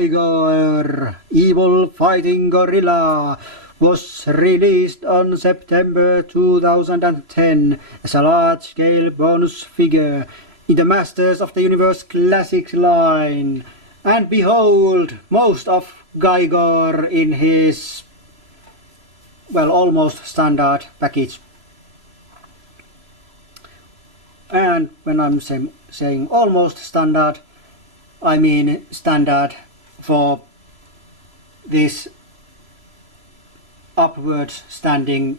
Gygor, Evil Fighting Gorilla, was released on September 2010 as a large-scale bonus figure in the Masters of the Universe Classics line. And behold, most of Gygor in his, well, almost standard package. And when I'm saying almost standard, I mean standard for this upwards standing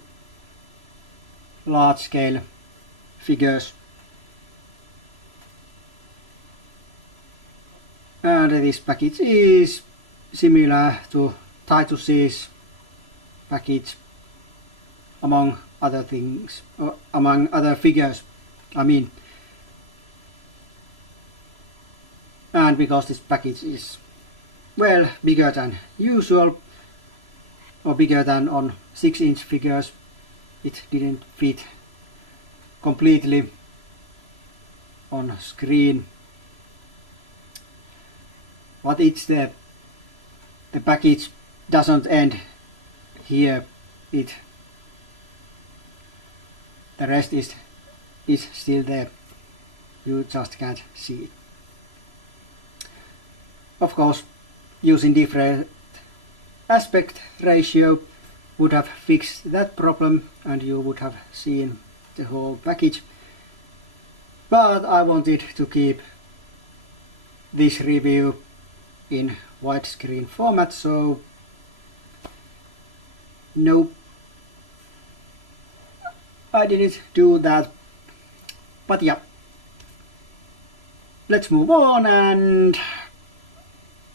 large scale figures. And this package is similar to Titus's package, among other things, among other figures, I mean. And because this package is, well, bigger than usual, or bigger than on 6-inch figures, it didn't fit completely on screen. But it's the package doesn't end here. The rest is still there. You just can't see it. Of course, using different aspect ratio would have fixed that problem and you would have seen the whole package. But I wanted to keep this review in widescreen format, so no, I didn't do that. But yeah, let's move on, and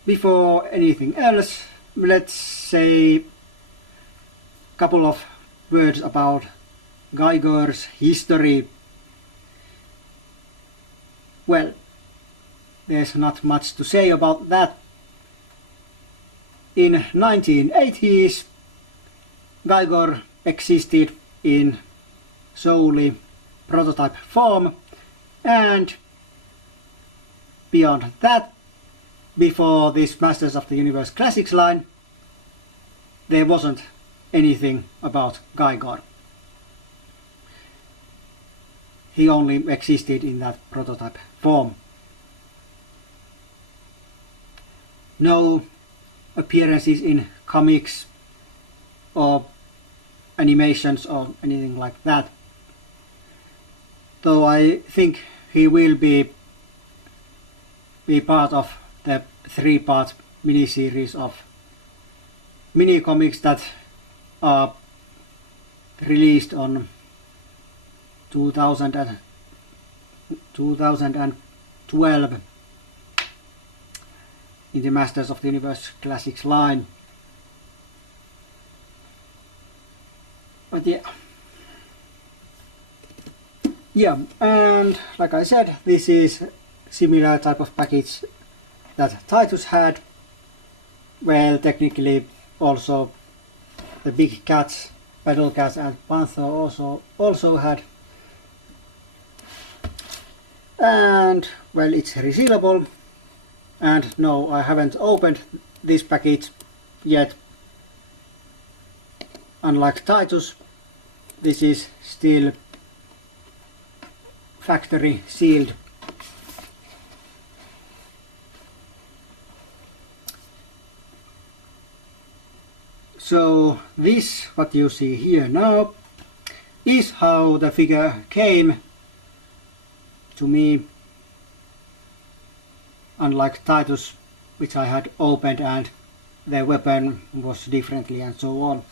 before anything else, let's say a couple of words about Gygor's history. Well, there's not much to say about that. In 1980s, Gygor existed in solely prototype form, and beyond that, before this Masters of the Universe Classics line, there wasn't anything about Gygor. He only existed in that prototype form. No appearances in comics or animations or anything like that. Though I think he will be part of the 3-part mini-series of mini-comics that are released on 2012 in the Masters of the Universe Classics line. But yeah, and like I said, this is similar type of package that Titus had. Well, technically also the big cats, Battle Cats and Panther also had. And well, it's resealable, and no, I haven't opened this package yet. Unlike Titus, this is still factory sealed. So this, what you see here now, is how the figure came to me, unlike Titus, which I had opened and the weapon was differently and so on.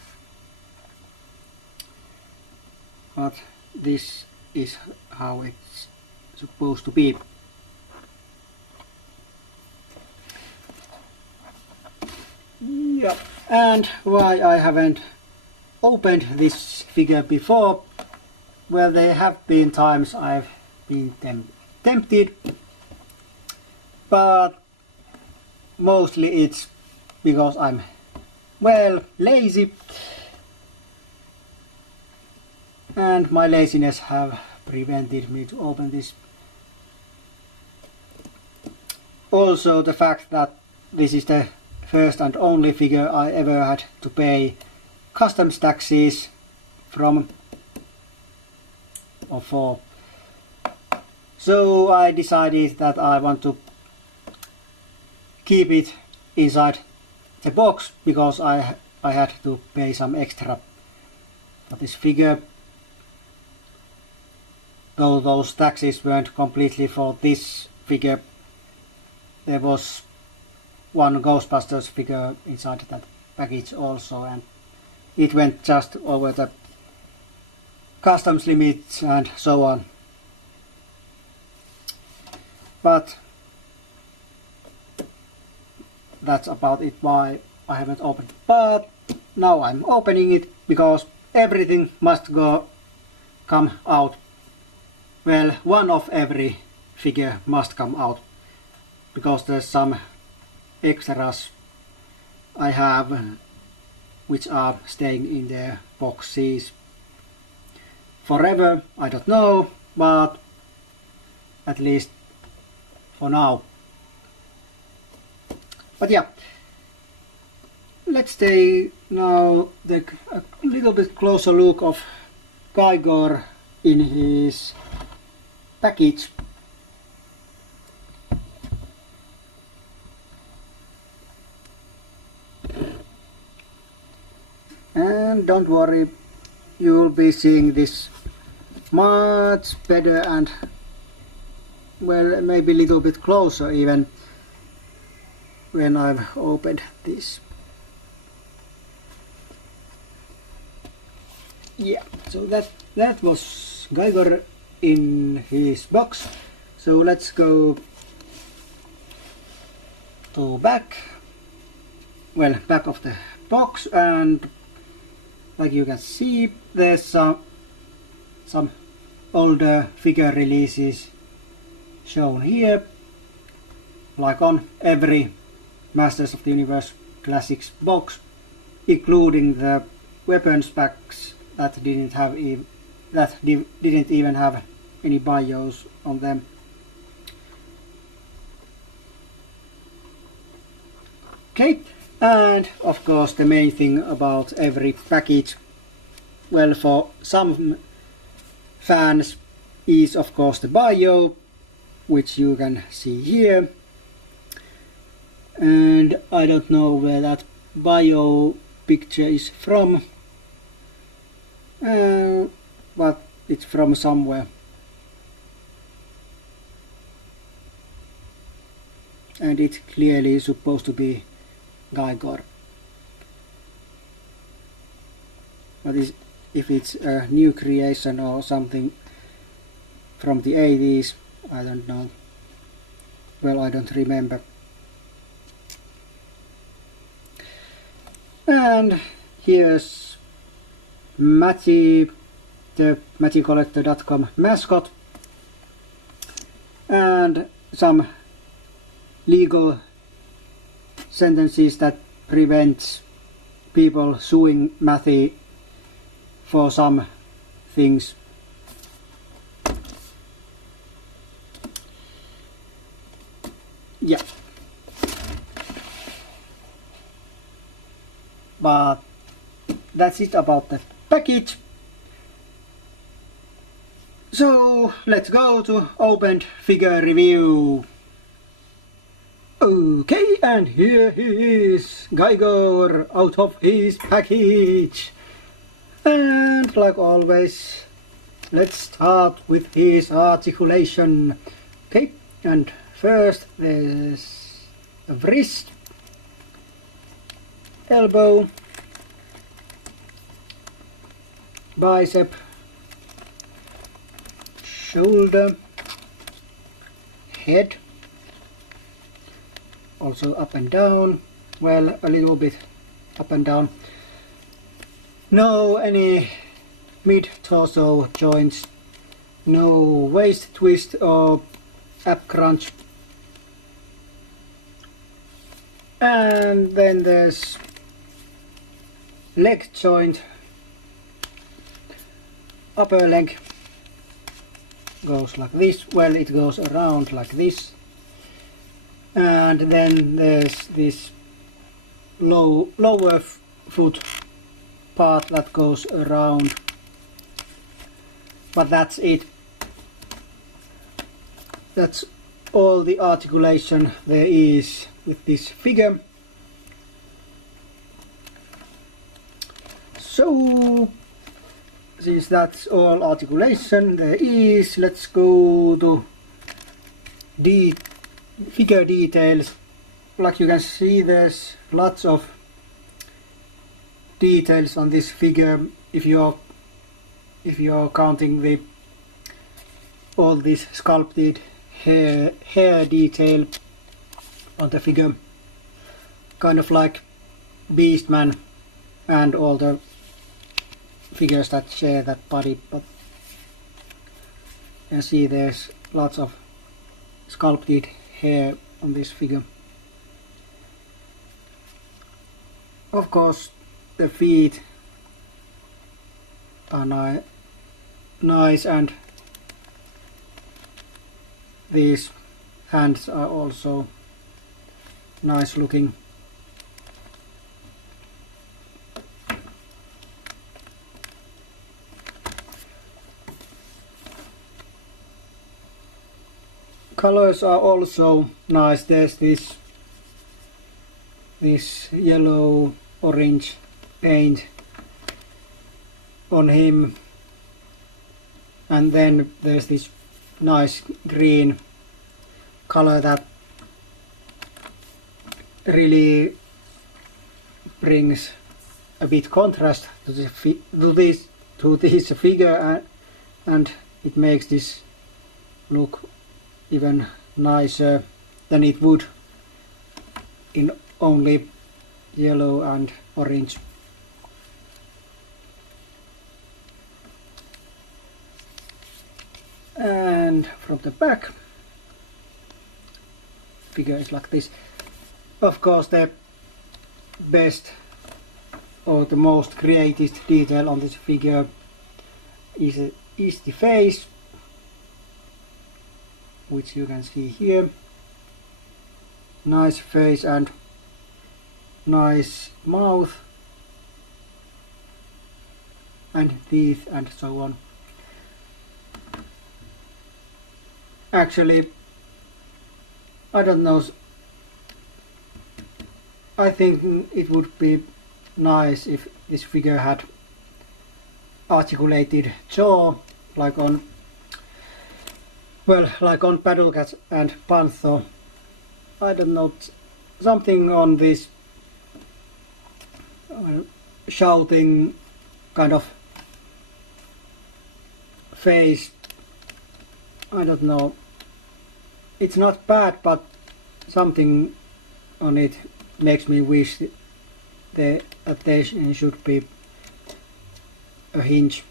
But this is how it's supposed to be. Yeah, and why I haven't opened this figure before, well, there have been times I've been tempted, but mostly it's because I'm, well, lazy, and my laziness have prevented me to open this. Also the fact that this is the first and only figure I ever had to pay customs taxes from or for. So I decided that I want to keep it inside the box because I had to pay some extra for this figure. Though those taxes weren't completely for this figure, there was one Ghostbusters figure inside that package also, and it went just over the customs limits and so on. But that's about it why I haven't opened. But now I'm opening it because everything must come out. Well, one of every figure must come out because there's some extras I have which are staying in their boxes forever. I don't know, but at least for now. But yeah, let's take now a little bit closer look of Gygor in his package. And don't worry, you'll be seeing this much better and, well, maybe a little bit closer even when I've opened this. Yeah, so that was Gygor in his box. So let's go to back of the box, and like you can see, there's some older figure releases shown here, like on every Masters of the Universe Classics box, including the weapons packs that didn't even have any bios on them. Okay, and of course the main thing about every package, well, for some fans, is of course the bio, which you can see here. And I don't know where that bio picture is from, but it's from somewhere. And it's clearly supposed to be Gygor. But if it's a new creation or something from the 80s, I don't know. Well, I don't remember. And here's Matty, the MattyCollector.com mascot, and some legal sentences that prevent people suing Matty for some things. Yeah. But that's it about the package. So let's go to opened figure review. Okay, and here he is, Gygor, out of his package. And like always, let's start with his articulation. Okay, and first there's a wrist, elbow, bicep, shoulder, head, also up and down, well, a little bit up and down. No any mid-torso joints, no waist twist or ab crunch. And then there's leg joint, upper leg goes like this, well, it goes around like this, and then there's this lower foot part that goes around, but that's it. That's all the articulation there is with this figure. So since that's all articulation there is, let's go to figure details. Like you can see, there's lots of details on this figure if you're counting all this sculpted hair detail on the figure, kind of like Beastman and all the figures that share that body. But you can see there's lots of sculpted hair on this figure. Of course, the feet are nice, and these hands are also nice looking. Colors are also nice. There's this yellow orange paint on him, and then there's this nice green color that really brings a bit contrast to this figure, and it makes this look even nicer than it would in only yellow and orange. And from the back, figure is like this. Of course, the best or the most creative detail on this figure is the face, which you can see here. Nice face and nice mouth and teeth and so on. Actually, I don't know, I think it would be nice if this figure had articulated jaw like on Battle Cat and Panther. I don't know, something on this shouting kind of face. I don't know, it's not bad, but something on it makes me wish that there should be a hinge.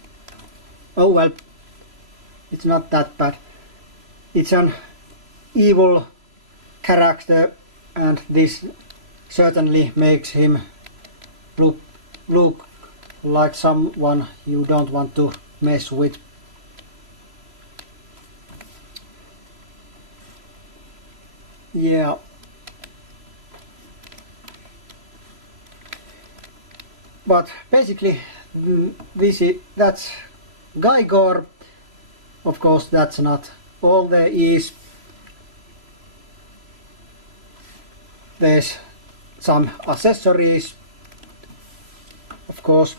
Oh well, it's not that bad. It's an evil character, and this certainly makes him look like someone you don't want to mess with. Yeah. But basically that's Gygor. Of course, that's not all there is. There's some accessories, of course,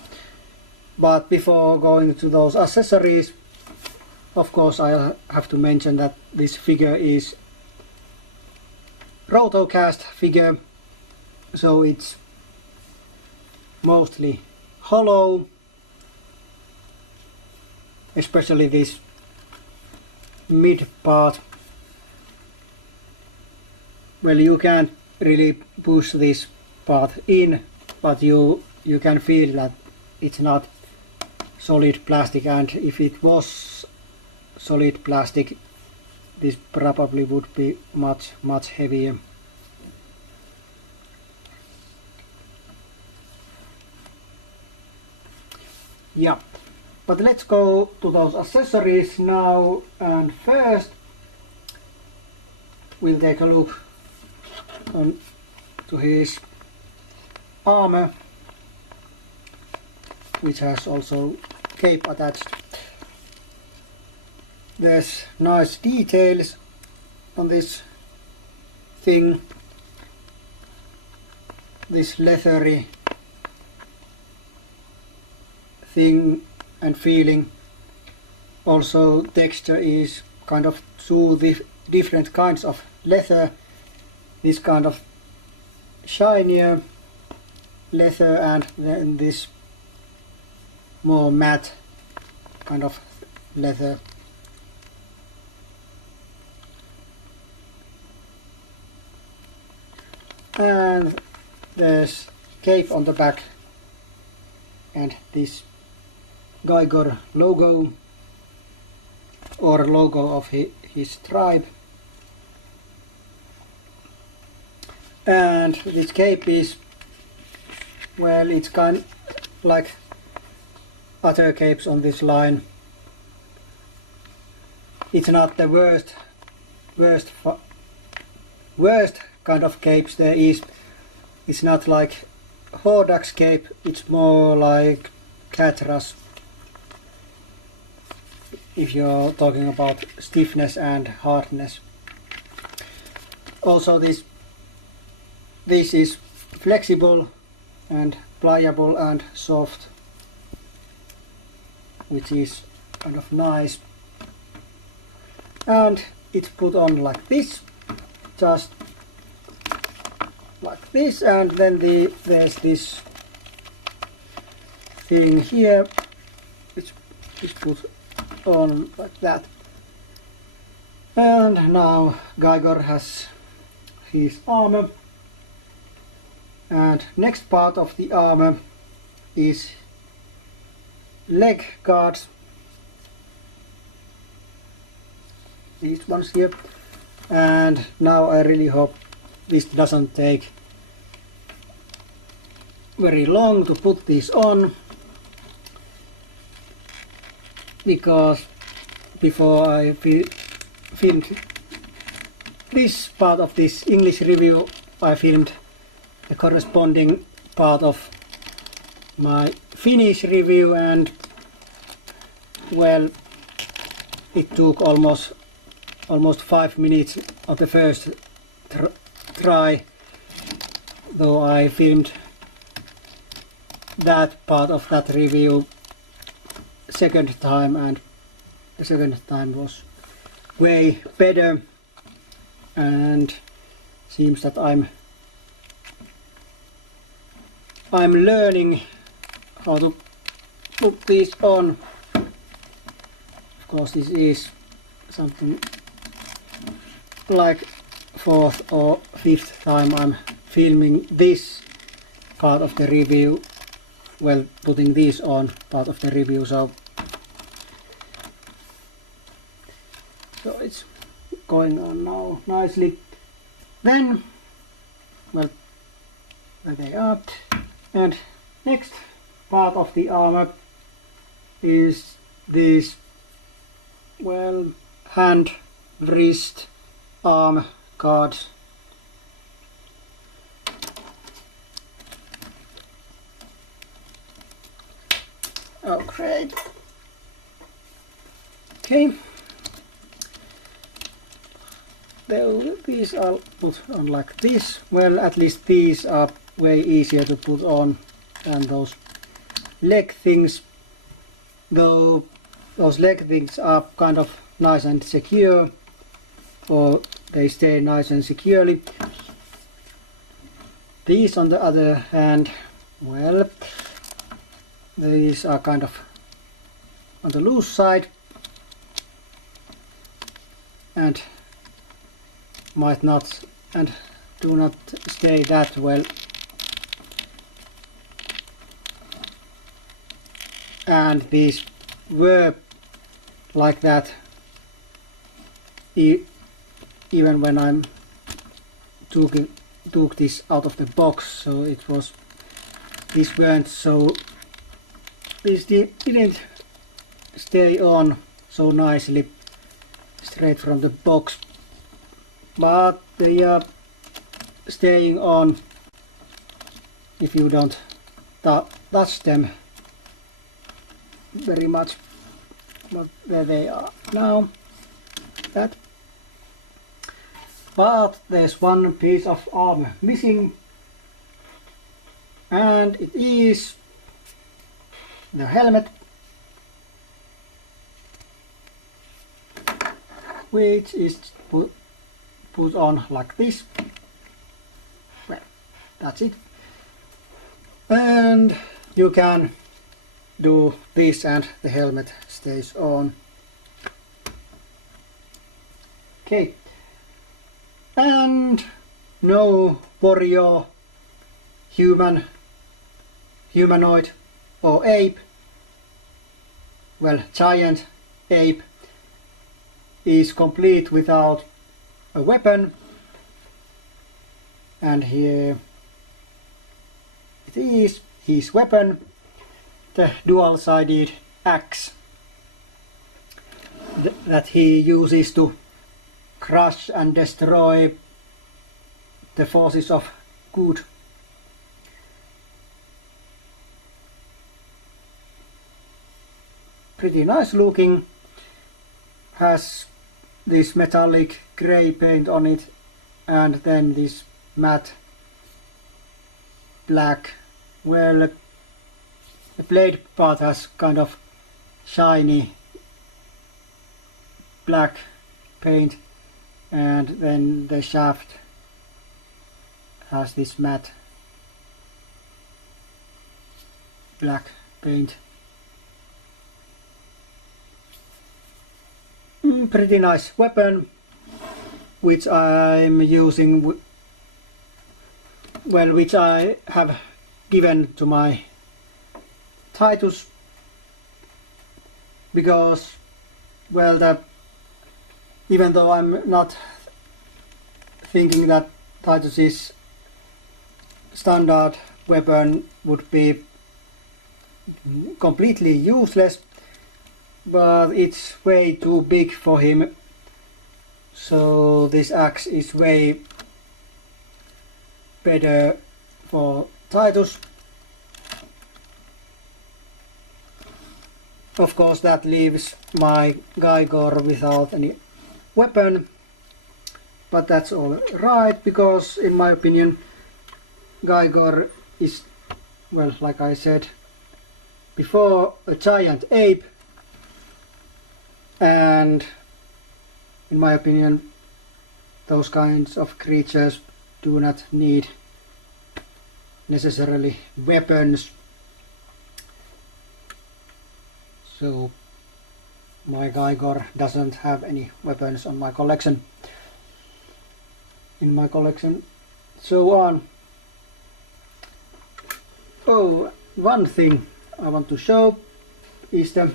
but before going to those accessories, of course I have to mention that this figure is rotocast figure, so it's mostly hollow, especially this mid part. Well, you can't really push this part in, but you can feel that it's not solid plastic, and if it was solid plastic, this probably would be much heavier. Yeah, but let's go to those accessories now, and first we'll take a look on to his armor, which has also cape attached. There's nice details on this thing, this leathery thing and feeling. Also texture is kind of two different kinds of leather, this kind of shinier leather and then this more matte kind of leather. And there's cape on the back and this Gygor logo, or logo of his tribe. And this cape is, well, it's kind of like other capes on this line. It's not the worst kind of capes there is. It's not like Hordak's cape, it's more like Catras, if you're talking about stiffness and hardness. Also this is flexible and pliable and soft, which is kind of nice. And it's put on like this, just like this, and then there's this thing here which is put on like that. And now Gygor has his armor, and next part of the armor is leg guards, these ones here. And now I really hope this doesn't take very long to put these on, because before I filmed this part of this English review, I filmed the corresponding part of my Finnish review, and well, it took almost 5 minutes of the first try, though I filmed that part of that review second time, and the second time was way better, and seems that I'm learning how to put these on. Of course, this is something like 4th or 5th time I'm filming this part of the review, well, putting these on part of the review, so it's going on now nicely. Then, well, there they are. And next part of the armor is these, well, hand, wrist, arm guards. Oh, great. Okay. These are put on like this. Well, at least these are way easier to put on than those leg things, though those leg things are kind of nice and secure, or they stay nice and securely. These, on the other hand, well, these are kind of on the loose side and might not and do not stay that well. And these were like that even when I took this out of the box, so it was, these weren't so, these didn't stay on so nicely straight from the box, but they are staying on if you don't touch them very much. But there they are now. That. But there's one piece of armor missing, and it is the helmet, which is put on like this. Well, that's it. And you can do this and the helmet stays on. Okay. And no warrior, humanoid or ape, well, giant ape is complete without a weapon. And here it is, his weapon, the dual-sided axe that he uses to crush and destroy the forces of good. Pretty nice looking, has this metallic grey paint on it and then this matte black. Well, the blade part has kind of shiny black paint, and then the shaft has this matte black paint. Pretty nice weapon, which I'm using, well, which I have given to my Titus, because, well, even though I'm not thinking that Titus's standard weapon would be completely useless, but it's way too big for him, so this axe is way better for Titus. Of course, that leaves my Gygor without any weapon, but that's all right, because in my opinion Gygor is, well, like I said before, a giant ape, and in my opinion those kinds of creatures do not need necessarily weapons. So my Gygor doesn't have any weapons on my collection. In my collection. So on. Oh, one thing I want to show is the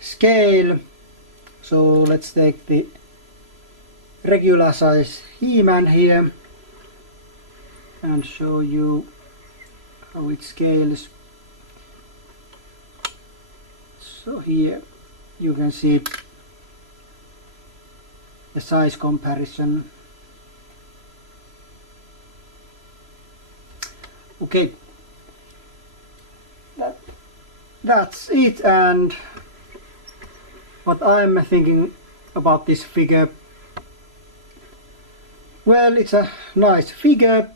scale. So let's take the regular size He-Man here and show you how it scales. So here you can see the size comparison. Okay, that's it. And what I'm thinking about this figure, well, it's a nice figure,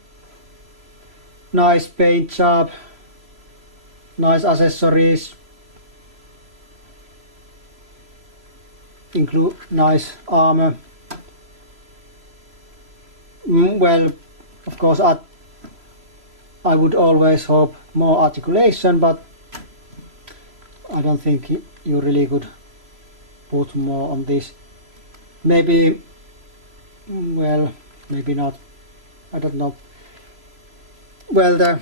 nice paint job, nice accessories, include nice armor. Well, of course I would always hope more articulation, but I don't think you really could put more on this. Maybe, well, maybe not, I don't know. Well, the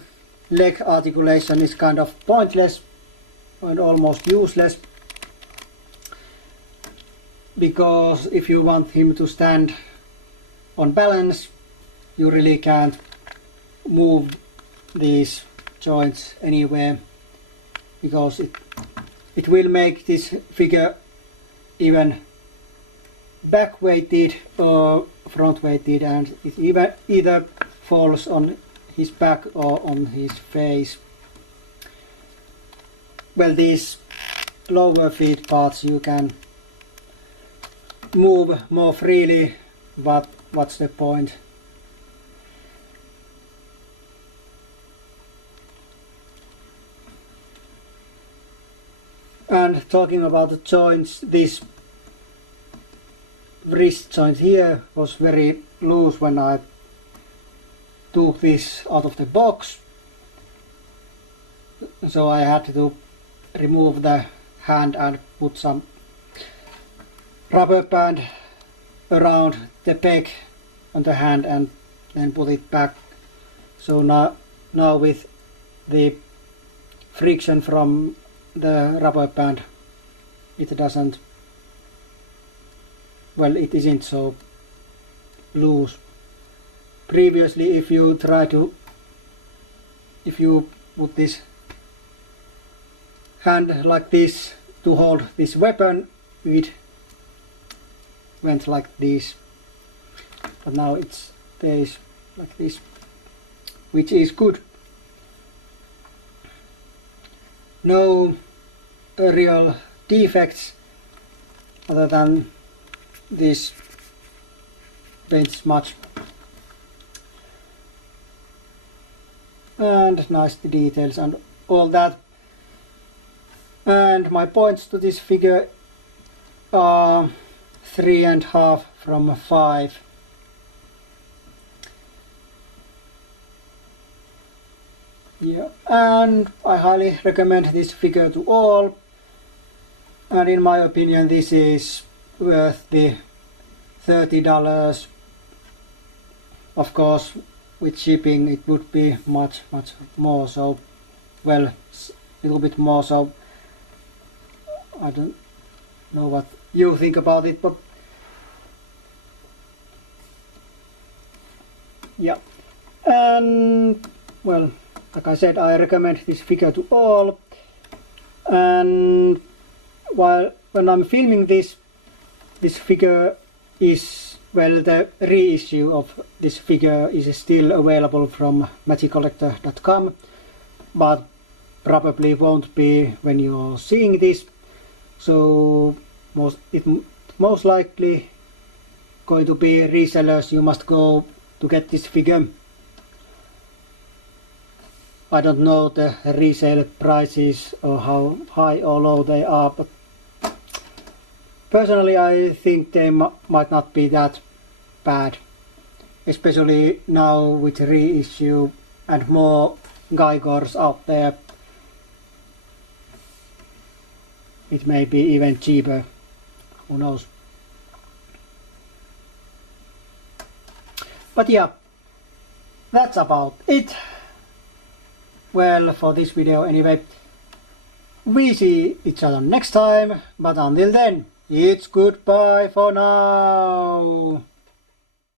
leg articulation is kind of pointless and almost useless, because if you want him to stand on balance, you really can't move these joints anywhere, because it will make this figure even back weighted or front weighted, and it either falls on his back or on his face. Well, these lower feet parts you can move more freely, but what's the point? And talking about the joints, this wrist joint here was very loose when I took this out of the box, so I had to remove the hand and put some rubber band around the peg on the hand and then put it back. So now with the friction from the rubber band, it doesn't, well, it isn't so loose. Previously, if you put this hand like this to hold this weapon, it went like this, but now it stays like this, which is good. No real defects other than this paint smudge, and nice details and all that. And my points to this figure are 3.5 from 5. Yeah, and I highly recommend this figure to all, and in my opinion this is worth the $30. Of course, with shipping it would be much more, so, well, a little bit more, so I don't know what you think about it, but yeah. And well, like I said, I recommend this figure to all, and when I'm filming this figure is, well, the reissue of this figure is still available from magiccollector.com, but probably won't be when you're seeing this, so most likely going to be resellers you must go to get this figure. I don't know the resale prices or how high or low they are, but personally I think they might not be that bad, especially now with reissue and more Gygors out there. It may be even cheaper, who knows. But yeah, that's about it. Well, for this video anyway. We see each other next time, but until then, it's goodbye for now.